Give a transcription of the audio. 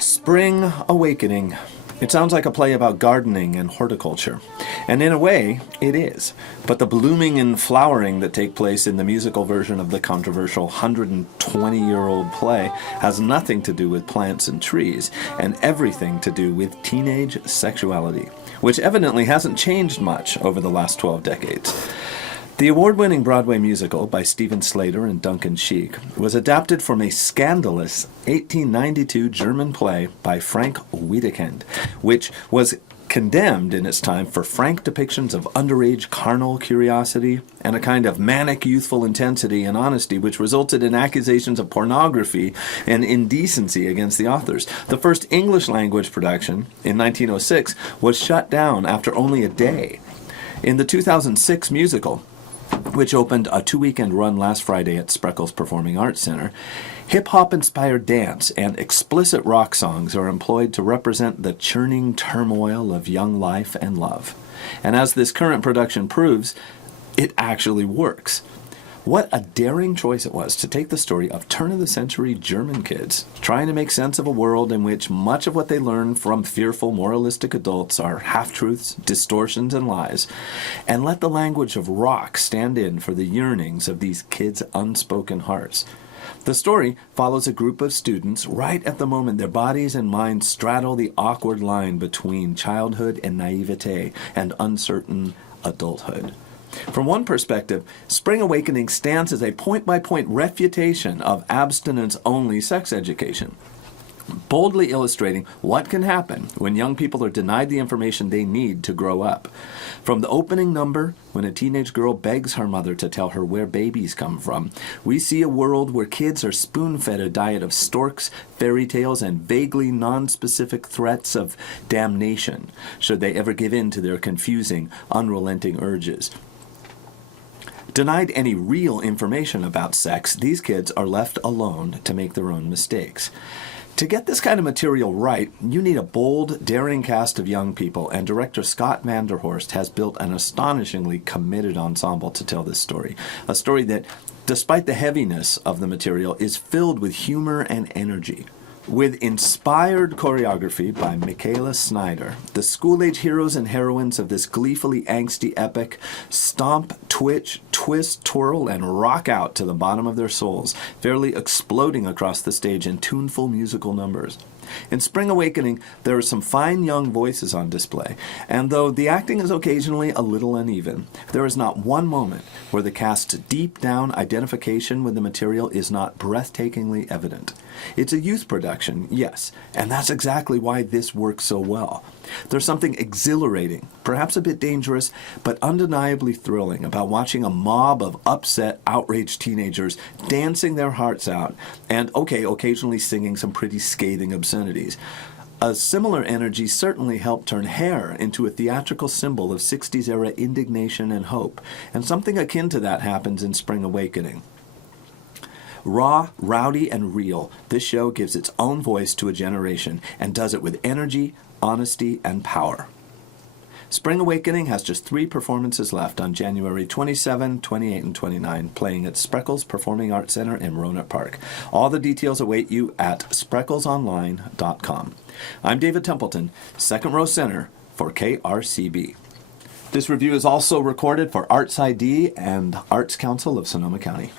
Spring Awakening. It sounds like a play about gardening and horticulture. And in a way, it is. But the blooming and flowering that take place in the musical version of the controversial 120-year-old play has nothing to do with plants and trees, and everything to do with teenage sexuality, which evidently hasn't changed much over the last 12 decades. The award-winning Broadway musical by Stephen Slater and Duncan Sheik was adapted from a scandalous 1892 German play by Frank Wedekind, which was condemned in its time for frank depictions of underage carnal curiosity and a kind of manic youthful intensity and honesty which resulted in accusations of pornography and indecency against the authors. The first English-language production, in 1906, was shut down after only a day. In the 2006 musical, which opened a 2-weekend run last Friday at Spreckels Performing Arts Center, hip-hop-inspired dance and explicit rock songs are employed to represent the churning turmoil of young life and love. And as this current production proves, it actually works. What a daring choice it was to take the story of turn-of-the-century German kids trying to make sense of a world in which much of what they learn from fearful, moralistic adults are half-truths, distortions, and lies, and let the language of rock stand in for the yearnings of these kids' unspoken hearts. The story follows a group of students right at the moment their bodies and minds straddle the awkward line between childhood and naivete and uncertain adulthood. From one perspective, Spring Awakening stands as a point-by-point refutation of abstinence-only sex education, boldly illustrating what can happen when young people are denied the information they need to grow up. From the opening number, when a teenage girl begs her mother to tell her where babies come from, we see a world where kids are spoon-fed a diet of storks, fairy tales, and vaguely non-specific threats of damnation, should they ever give in to their confusing, unrelenting urges. Denied any real information about sex, these kids are left alone to make their own mistakes. To get this kind of material right, you need a bold, daring cast of young people, and director Scott Vanderhorst has built an astonishingly committed ensemble to tell this story. A story that, despite the heaviness of the material, is filled with humor and energy. With inspired choreography by Michaela Snyder, the school-age heroes and heroines of this gleefully angsty epic stomp, twitch, twist, twirl, and rock out to the bottom of their souls, fairly exploding across the stage in tuneful musical numbers. In Spring Awakening, there are some fine young voices on display, and though the acting is occasionally a little uneven, there is not one moment where the cast's deep-down identification with the material is not breathtakingly evident. It's a youth production, yes, and that's exactly why this works so well. There's something exhilarating, perhaps a bit dangerous, but undeniably thrilling about watching a mob of upset, outraged teenagers dancing their hearts out and, occasionally singing some pretty scathing obscenities. A similar energy certainly helped turn Hair into a theatrical symbol of 60s-era indignation and hope, and something akin to that happens in Spring Awakening. Raw, rowdy, and real, this show gives its own voice to a generation and does it with energy, honesty, and power. Spring Awakening has just 3 performances left on January 27, 28, and 29, playing at Spreckels Performing Arts Center in Rohnert Park. All the details await you at spreckelsonline.com. I'm David Templeton, second row center for KRCB. This review is also recorded for Arts ID and Arts Council of Sonoma County.